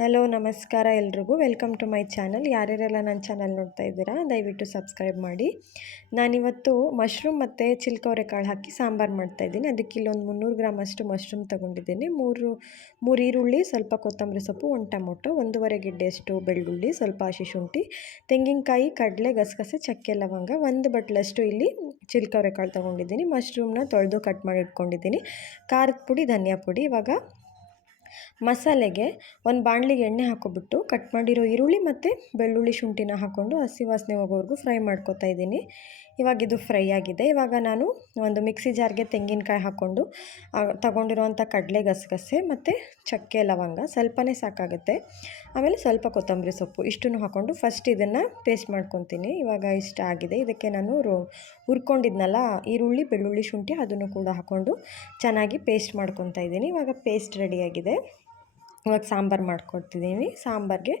Hello ನಮಸ್ಕಾರ ಎಲ್ರಿಗೂ. Welcome to my channel ಯಾರ್ಯಾರೆಲ್ಲ ನನ್ನ ಚಾನಲ್ ನೋಡ್ತಾ ಇದ್ದೀರಾ, ದಯವಿಟ್ಟು ಸಬ್ಸ್ಕ್ರೈಬ್ ಮಾಡಿ. ನಾನಿವತ್ತು ಮಶ್ರೂಮ್ ಮತ್ತು ಚಿಲ್ಕವರೆ ಕಾಳು ಹಾಕಿ ಸಾಂಬಾರು ಮಾಡ್ತಾಯಿದ್ದೀನಿ ಅದಕ್ಕೆ ಇಲ್ಲೊಂದು ಮುನ್ನೂರು ಗ್ರಾಮ್ ಅಷ್ಟು ಮಶ್ರೂಮ್ ತೊಗೊಂಡಿದ್ದೀನಿ. ಮೂರು ಮೂರು ಈರುಳ್ಳಿ, ಸ್ವಲ್ಪ ಕೊತ್ತಂಬರಿ ಸೊಪ್ಪು, ಒಂದು ಟೊಮೊಟೊ, ಒಂದೂವರೆ ಗಿಡ್ಡೆಯಷ್ಟು ಬೆಳ್ಳುಳ್ಳಿ, ಸ್ವಲ್ಪ ಹಸಿ ಶುಂಠಿ ತೆಂಗಿನಕಾಯಿ, ಕಡಲೆ, ಗಸಗಸೆ, ಚಕ್ಕೆ ಲವಂಗ, ಒಂದು ಬಟ್ಲಷ್ಟು ಇಲ್ಲಿ ಚಿಲ್ಕವರೆ ಕಾಳು ತೊಗೊಂಡಿದ್ದೀನಿ. ಮಶ್ರೂಮ್ನ ತೊಳೆದು ಕಟ್ ಮಾಡಿ ಇಟ್ಕೊಂಡಿದ್ದೀನಿ. ಖಾರದ ಪುಡಿ, ಧನಿಯಾ ಪುಡಿ. ಇವಾಗ ಮಸಾಲೆಗೆ ಒಂದು ಬಾಣಲಿಗೆ ಎಣ್ಣೆ ಹಾಕೋಬಿಟ್ಟು ಕಟ್ ಮಾಡಿರೋ ಈರುಳ್ಳಿ ಮತ್ತು ಬೆಳ್ಳುಳ್ಳಿ ಶುಂಠಿನ ಹಾಕ್ಕೊಂಡು ಹಸಿ ವಾಸನೆ ಹೋಗೋವರೆಗೂ ಫ್ರೈ ಮಾಡ್ಕೊತಾ ಇದ್ದೀನಿ. ಇವಾಗ ಇದು ಫ್ರೈ ಆಗಿದೆ. ಇವಾಗ ನಾನು ಒಂದು ಮಿಕ್ಸಿ ಜಾರ್ಗೆ ತೆಂಗಿನಕಾಯಿ ಹಾಕ್ಕೊಂಡು ತಗೊಂಡಿರೋವಂಥ ಕಡಲೆ ಗಸಗಸೆ ಮತ್ತು ಚಕ್ಕೆ ಲವಂಗ ಸ್ವಲ್ಪನೇ ಸಾಕಾಗುತ್ತೆ. ಆಮೇಲೆ ಸ್ವಲ್ಪ ಕೊತ್ತಂಬರಿ ಸೊಪ್ಪು ಇಷ್ಟನ್ನು ಹಾಕ್ಕೊಂಡು ಫಸ್ಟ್ ಇದನ್ನು ಪೇಸ್ಟ್ ಮಾಡ್ಕೊತೀನಿ. ಇವಾಗ ಇಷ್ಟ ಆಗಿದೆ. ಇದಕ್ಕೆ ನಾನು ರೋ, ಹುರ್ಕೊಂಡಿದ್ನಲ್ಲ ಈರುಳ್ಳಿ, ಬೆಳ್ಳುಳ್ಳಿ, ಶುಂಠಿ ಅದನ್ನು ಕೂಡ ಹಾಕ್ಕೊಂಡು ಚೆನ್ನಾಗಿ ಪೇಸ್ಟ್ ಮಾಡ್ಕೊತಾ ಇದ್ದೀನಿ. ಇವಾಗ ಪೇಸ್ಟ್ ರೆಡಿಯಾಗಿದೆ ಇವಾಗ ಸಾಂಬಾರು ಮಾಡ್ಕೊಡ್ತಿದ್ದೀನಿ ಸಾಂಬಾರಿಗೆ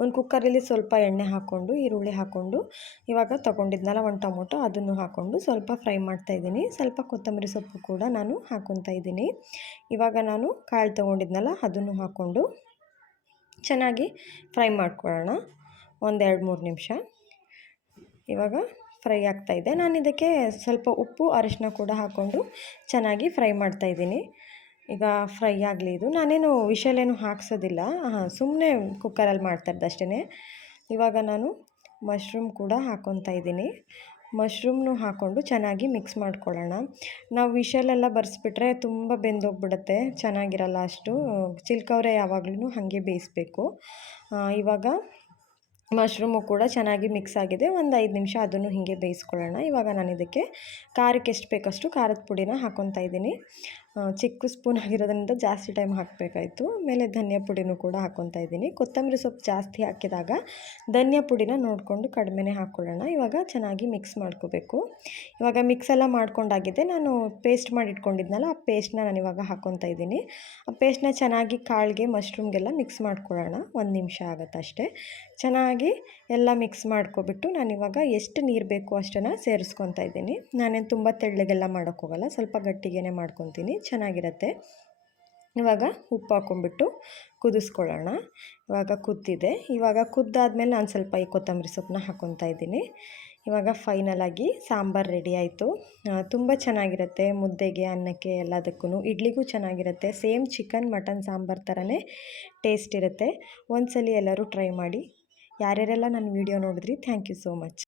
ಒಂದು ಕುಕ್ಕರಲ್ಲಿ ಸ್ವಲ್ಪ ಎಣ್ಣೆ ಹಾಕ್ಕೊಂಡು, ಈರುಳ್ಳಿ ಹಾಕ್ಕೊಂಡು, ಇವಾಗ ತೊಗೊಂಡಿದ್ನಲ್ಲ ಒಂದು ಟೊಮೊಟೊ, ಅದನ್ನು ಹಾಕ್ಕೊಂಡು ಸ್ವಲ್ಪ ಫ್ರೈ ಮಾಡ್ತಾಯಿದ್ದೀನಿ ಸ್ವಲ್ಪ ಕೊತ್ತಂಬರಿ ಸೊಪ್ಪು ಕೂಡ ನಾನು ಹಾಕ್ಕೊತಾ ಇದ್ದೀನಿ. ಇವಾಗ ನಾನು ಕಾಳು ತೊಗೊಂಡಿದ್ನಲ್ಲ, ಅದನ್ನು ಹಾಕ್ಕೊಂಡು ಚೆನ್ನಾಗಿ ಫ್ರೈ ಮಾಡ್ಕೊಳ್ಳೋಣ. ಒಂದೆರಡು ಮೂರು ನಿಮಿಷ. ಇವಾಗ ಫ್ರೈ ಆಗ್ತಾಯಿದೆ ನಾನು ಇದಕ್ಕೆ ಸ್ವಲ್ಪ ಉಪ್ಪು ಅರಿಶಿನ ಕೂಡ ಹಾಕ್ಕೊಂಡು ಚೆನ್ನಾಗಿ ಫ್ರೈ ಮಾಡ್ತಾಯಿದ್ದೀನಿ ಈಗ ಫ್ರೈ ಆಗಲಿ ಇದು. ನಾನೇನು ವಿಷಲೇನು ಹಾಕ್ಸೋದಿಲ್ಲ. ಹಾಂ ಸುಮ್ಮನೆ ಕುಕ್ಕರಲ್ಲಿ ಮಾಡ್ತಾ ಅಷ್ಟೇ ಇವಾಗ ನಾನು ಮಶ್ರೂಮ್ ಕೂಡ ಹಾಕ್ಕೊತಾ ಇದ್ದೀನಿ. ಮಶ್ರೂಮ್ನು ಹಾಕ್ಕೊಂಡು ಚೆನ್ನಾಗಿ ಮಿಕ್ಸ್ ಮಾಡ್ಕೊಳ್ಳೋಣ. ನಾವು ವಿಷಲೆಲ್ಲ ಬರೆಸ್ಬಿಟ್ರೆ ತುಂಬ ಬೆಂದೋಗ್ಬಿಡುತ್ತೆ. ಚೆನ್ನಾಗಿರಲ್ಲ ಅಷ್ಟು. ಚಿಲ್ಕವ್ರೆ ಯಾವಾಗಲೂ ಹಾಗೆ ಬೇಯಿಸ್ಬೇಕು. ಇವಾಗ ಮಶ್ರೂಮು ಕೂಡ ಚೆನ್ನಾಗಿ ಮಿಕ್ಸ್ ಆಗಿದೆ. ಒಂದು ಐದು ನಿಮಿಷ ಅದನ್ನು ಹೀಗೆ ಬೇಯಿಸ್ಕೊಳ್ಳೋಣ. ಇವಾಗ ನಾನು ಇದಕ್ಕೆ ಖಾರಕ್ಕೆ ಎಷ್ಟು ಬೇಕಷ್ಟು ಖಾರದ ಪುಡಿನ ಹಾಕ್ಕೊತಾ ಇದ್ದೀನಿ. ಚಿಕ್ಕ ಸ್ಪೂನ್ ಆಗಿರೋದ್ರಿಂದ ಜಾಸ್ತಿ ಟೈಮ್ ಹಾಕಬೇಕಾಯ್ತು. ಆಮೇಲೆ ಧನಿಯಾ ಪುಡಿನೂ ಕೂಡ ಹಾಕ್ಕೊತಾ ಇದ್ದೀನಿ. ಕೊತ್ತಂಬರಿ ಸೊಪ್ಪು ಜಾಸ್ತಿ ಹಾಕಿದಾಗ ಧನಿಯಾ ಪುಡಿನ ನೋಡಿಕೊಂಡು ಕಡಿಮೆನೇ ಹಾಕ್ಕೊಳ್ಳೋಣ ಇವಾಗ ಚೆನ್ನಾಗಿ ಮಿಕ್ಸ್ ಮಾಡ್ಕೋಬೇಕು. ಇವಾಗ ಮಿಕ್ಸ್ ಎಲ್ಲ ಮಾಡ್ಕೊಂಡಾಗಿದೆ ನಾನು ಪೇಸ್ಟ್ ಮಾಡಿ ಇಟ್ಕೊಂಡಿದ್ನಲ್ಲ ಆ ಪೇಸ್ಟ್ನ ನಾನು ಇವಾಗ ಹಾಕ್ಕೊತಾ ಇದ್ದೀನಿ. ಆ ಪೇಸ್ಟ್ನ ಚೆನ್ನಾಗಿ ಕಾಳಿಗೆ ಮಶ್ರೂಮ್ಗೆಲ್ಲ ಮಿಕ್ಸ್ ಮಾಡ್ಕೊಳ್ಳೋಣ. ಒಂದು ನಿಮಿಷ ಆಗುತ್ತೆ ಅಷ್ಟೇ. ಚೆನ್ನಾಗಿ ಎಲ್ಲ ಮಿಕ್ಸ್ ಮಾಡ್ಕೊಬಿಟ್ಟು ನಾನಿವಾಗ ಎಷ್ಟು ನೀರು ಬೇಕು ಅಷ್ಟನ್ನು ಸೇರಿಸ್ಕೊತಾ ಇದ್ದೀನಿ. ನಾನೇನು ತುಂಬ ತೆಳ್ಳಗೆಲ್ಲ ಮಾಡೋಕ್ಕೋಗಲ್ಲ, ಸ್ವಲ್ಪ ಗಟ್ಟಿಗೆ ಮಾಡ್ಕೊತೀನಿ ಚೆನ್ನಾಗಿರುತ್ತೆ. ಇವಾಗ ಉಪ್ಪು ಹಾಕ್ಕೊಂಬಿಟ್ಟು ಕುದಿಸ್ಕೊಳ್ಳೋಣ. ಇವಾಗ ಕುದ್ದಿದೆ. ಇವಾಗ ಕುದ್ದಾದಮೇಲೆ ನಾನು ಸ್ವಲ್ಪ ಈ ಕೊತ್ತಂಬರಿ ಸೊಪ್ಪನ್ನ ಹಾಕ್ಕೊತಾ ಇದ್ದೀನಿ. ಇವಾಗ ಫೈನಲಾಗಿ ಸಾಂಬಾರು ರೆಡಿ ಆಯಿತು. ತುಂಬ ಚೆನ್ನಾಗಿರುತ್ತೆ ಮುದ್ದೆಗೆ, ಅನ್ನಕ್ಕೆ ಎಲ್ಲದಕ್ಕೂ ಇಡ್ಲಿಗೂ ಚೆನ್ನಾಗಿರುತ್ತೆ. ಸೇಮ್ ಚಿಕನ್ ಮಟನ್ ಸಾಂಬಾರು ಥರನೇ ಟೇಸ್ಟ್ ಇರುತ್ತೆ. ಒಂದ್ಸಲಿ ಎಲ್ಲರೂ ಟ್ರೈ ಮಾಡಿ. ಯಾರ್ಯಾರೆಲ್ಲ ನನ್ನ ವೀಡಿಯೋ ನೋಡಿದ್ರಿ ಥ್ಯಾಂಕ್ ಯು ಸೋ ಮಚ್